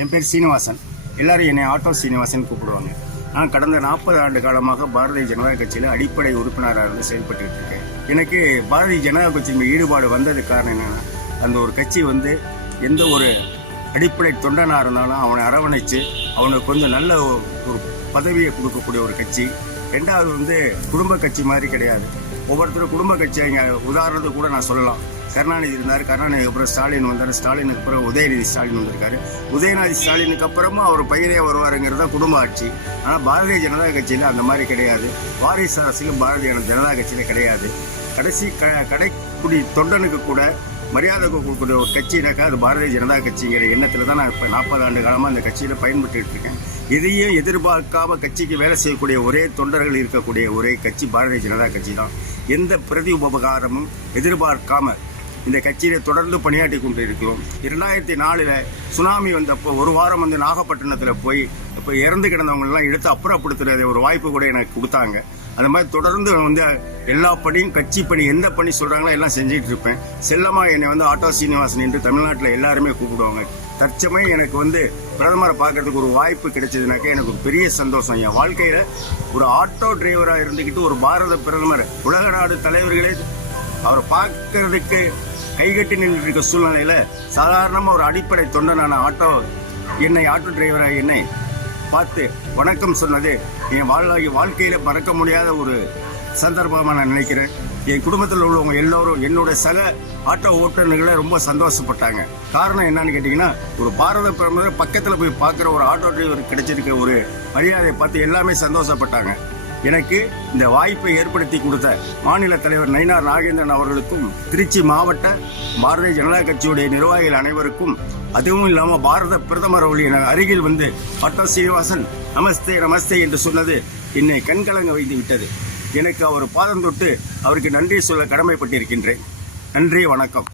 என் பேர் சீனிவாசன். எல்லாரும் என்னை ஆட்டோ சீனிவாசன் கூப்பிடுவாங்க. நான் கடந்த 40 ஆண்டு காலமாக பாரதிய ஜனதா கட்சியில் அடிப்படை உறுப்பினராக இருந்து செயல்பட்டு இருக்கேன். எனக்கு பாரதிய ஜனதா கட்சியின் ஈடுபாடு வந்ததுக்கு காரணம் என்னென்னா, அந்த ஒரு கட்சி எந்த ஒரு அடிப்படை தொண்டனாக இருந்தாலும் அவனை அரவணைச்சு அவனுக்கு கொஞ்சம் நல்ல ஒரு பதவியை கொடுக்கக்கூடிய ஒரு கட்சி. ரெண்டாவது குடும்ப கட்சி மாதிரி கிடையாது. ஒவ்வொருத்தரும் குடும்ப கட்சியை உதாரணத்துக்கு கூட நான் சொல்லலாம். கருணாநிதி இருந்தார், கருணாநிதிக்கு அப்புறம் ஸ்டாலின் வந்தார், ஸ்டாலினுக்கு அப்புறம் உதயநிதி ஸ்டாலின் வந்திருக்காரு. உதயநிதி ஸ்டாலினுக்கு அப்புறமும் அவர் பையனே வருவாருங்கிறத குடும்ப ஆட்சி. ஆனால் பாரதிய ஜனதா கட்சியில் அந்த மாதிரி கிடையாது. வாரிசு அரசியலும் பாரதிய ஜனதா கட்சியில் கிடையாது. கடைக்குடி தொண்டனுக்கு கூட மரியாதை கொடுக்கக்கூடிய ஒரு கட்சினாக்கா அது பாரதிய ஜனதா கட்சிங்கிற எண்ணத்தில் தான் நான் இப்போ 40 ஆண்டு காலமாக அந்த கட்சியில் பயன்பட்டு இருக்கேன். இதையும் எதிர்பார்க்காம கட்சிக்கு வேலை செய்யக்கூடிய ஒரே தொண்டர்கள் இருக்கக்கூடிய ஒரே கட்சி பாரதிய ஜனதா கட்சி தான். எந்த பிரதி உபகாரமும் எதிர்பார்க்காம இந்த கட்சியில தொடர்ந்து பணியாற்றி கொண்டு இருக்கிறோம். 2004 சுனாமி வந்தப்போ ஒரு வாரம் நாகப்பட்டினத்தில் போய் இப்போ இறந்து கிடந்தவங்களெல்லாம் எடுத்து அப்புறப்படுத்துறது ஒரு வாய்ப்பு கூட எனக்கு கொடுத்தாங்க. அந்த மாதிரி தொடர்ந்து எல்லா பணியும் கட்சி பணி எந்த பணி சொல்கிறாங்களோ எல்லாம் செஞ்சுட்டு இருப்பேன். செல்லமாக என்னை ஆட்டோ சீனிவாசன் என்று தமிழ்நாட்டில் எல்லாருமே கூப்பிடுவாங்க. தற்சமயம் எனக்கு பிரதமரை பார்க்கறதுக்கு ஒரு வாய்ப்பு கிடைச்சதுனாக்கா எனக்கு ஒரு பெரிய சந்தோஷம். என் வாழ்க்கையில் ஒரு ஆட்டோ டிரைவராக இருந்துக்கிட்டு ஒரு பாரத பிரதமர் உலக நாடு தலைவர்களே அவரை பார்க்கறதுக்கு கைகட்டி நின்று இருக்க சூழ்நிலையில சாதாரணமாக ஒரு அடிப்படை தொண்டனான ஆட்டோ டிரைவராக என்னை பார்த்து வணக்கம் சொன்னது என் வாழ்க்கையில் மறக்க முடியாத ஒரு சந்தர்ப்பமாக நான் நினைக்கிறேன். என் குடும்பத்தில் உள்ளவங்க எல்லோரும் என்னோட சக ஆட்டோ ஓட்டுநர்களை ரொம்ப சந்தோஷப்பட்டாங்க. காரணம் என்னன்னு கேட்டிங்கன்னா, ஒரு பாரத பிரதமர் பக்கத்தில் போய் பார்க்குற ஒரு ஆட்டோ டிரைவர் கிடைச்சிருக்க ஒரு மரியாதையை பார்த்து எல்லாமே சந்தோஷப்பட்டாங்க. எனக்கு இந்த வாய்ப்பை ஏற்படுத்தி கொடுத்த மாநில தலைவர் நயினார் நாகேந்திரன் அவர்களுக்கும், திருச்சி மாவட்ட பாரதிய ஜனதா கட்சியுடைய நிர்வாகிகள் அனைவருக்கும், அதுவும் இல்லாமல் பாரத பிரதமர் அவர்கள் அருகில் ஆட்டோ சீனிவாசன் நமஸ்தே நமஸ்தே என்று சொன்னது என்னை கண்கலங்க வைத்து விட்டது. எனக்கு அவர் பாதம் தொட்டு அவருக்கு நன்றி சொல்ல கடமைப்பட்டிருக்கின்றேன். நன்றி, வணக்கம்.